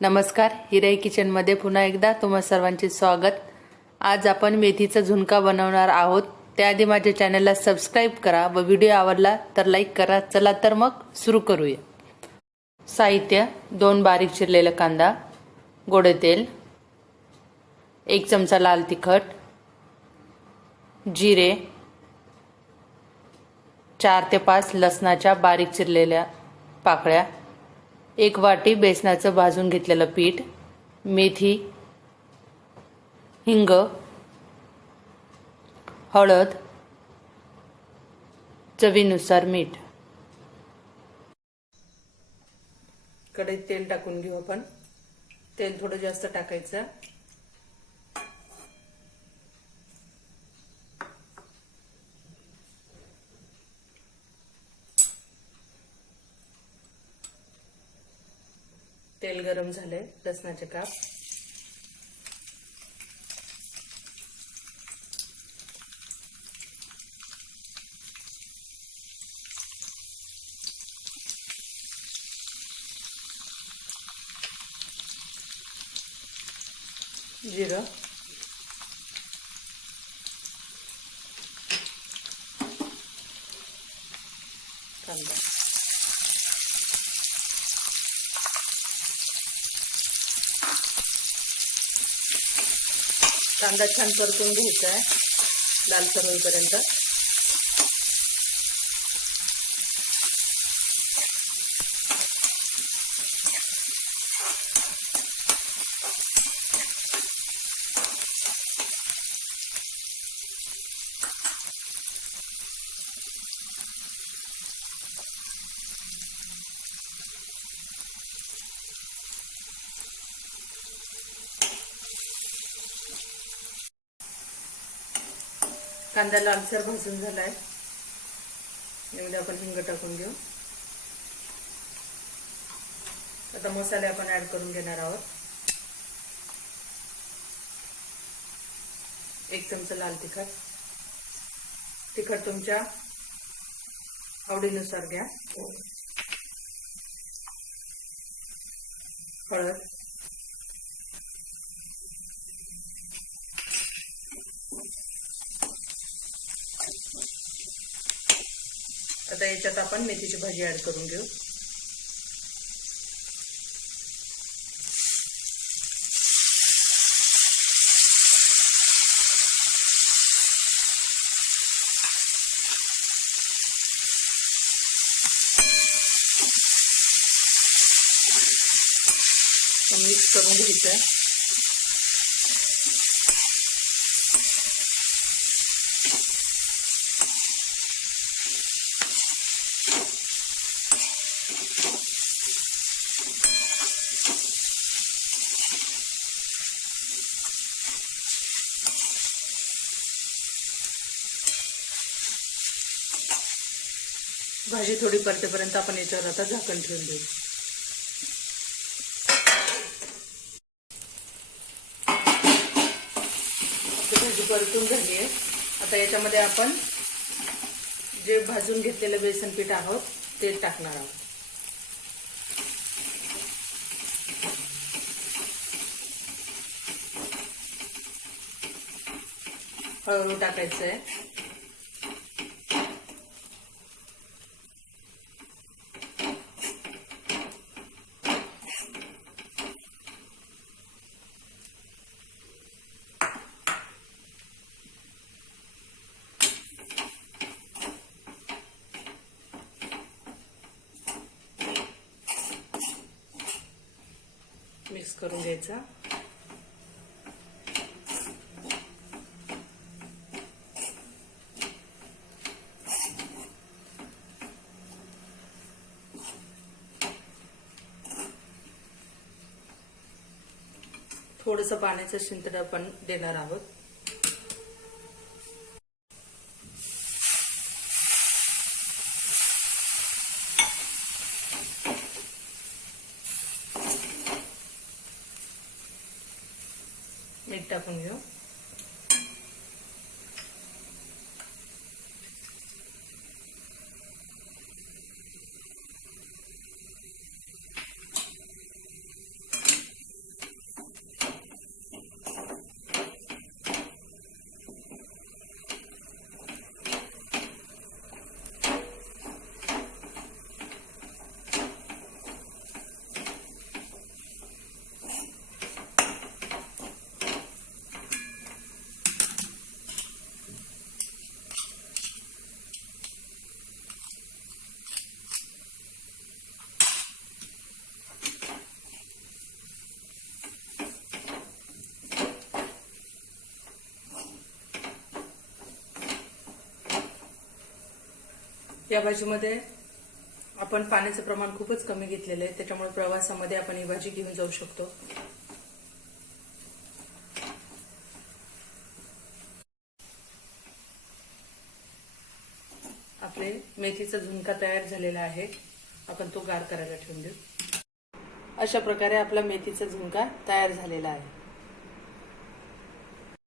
नमस्कार, हिराई किचनमध्ये पुन्हा एकदा तुम्हा सर्वांचे स्वागत। आज आपण मेथीचा झुणका बनवणार आहोत। त्याआधी माझ्या चॅनलला सबस्क्राइब करा व व्हिडिओ आवडला तर लाईक करा। चला तर मग सुरू करूया। साहित्य: 2 बारीक चिरलेला कांदा, गोडे तेल, 1 चमचा लाल तिखट, जिरे, 4 ते 5 लसणाच्या बारीक चिरलेल्या पाकळ्या, 1 वाटी बेसनाचं भाजून घेतलेलं पीठ, मेथी, हिंग, हळद, चवीनुसार मीठ। कढईत तेल टाकून घेऊ आपण। तेल थोडं जास्त टाकायचं। तेल गरम झाले। लसणाचे काप, जिरं, कांदा, कांदा छान परतून घ्यायचा आहे लालसर होईपर्यंत। कांदा लालसर भाजून झालाय। यामध्ये आपण हिंग टाकून घेऊ। आता मसाले आपण ऍड करून घेणार आहोत। 1 चमचा लाल तिखट, तिखट तुमच्या आवडीनुसार घ्या। हळद, आता याच्यात आपण मेथीची भाजी ऍड करून घेऊ। मिक्स करून घ्यायचं। भाजी थोडी परतेपर्यंत आपण याच्यावर आता झाकण ठेवून देऊ। भाजी परतून झाली आहे। आता याच्यामध्ये आपण जे भाजून घेतलेलं बेसन पीठ आहोत ते टाकणार आहोत। हळूहळू टाकायचं आहे। मिक्स करून घ्यायचा। थोडंसं पाण्याचं शिंतडं आपण देणार आहोत। मीठ टाकून घेऊ। या भाजीमध्ये आपण पाण्याचं प्रमाण खूपच कमी घेतलेलं आहे, त्याच्यामुळे प्रवासामध्ये आपण ही भाजी घेऊन जाऊ शकतो. आपले मेथीचा झुणका तयार झालेला आहे. आपण तो गार करायला ठेवून देऊ. अशा प्रकारे आपला मेथीचा झुणका तयार झालेला आहे.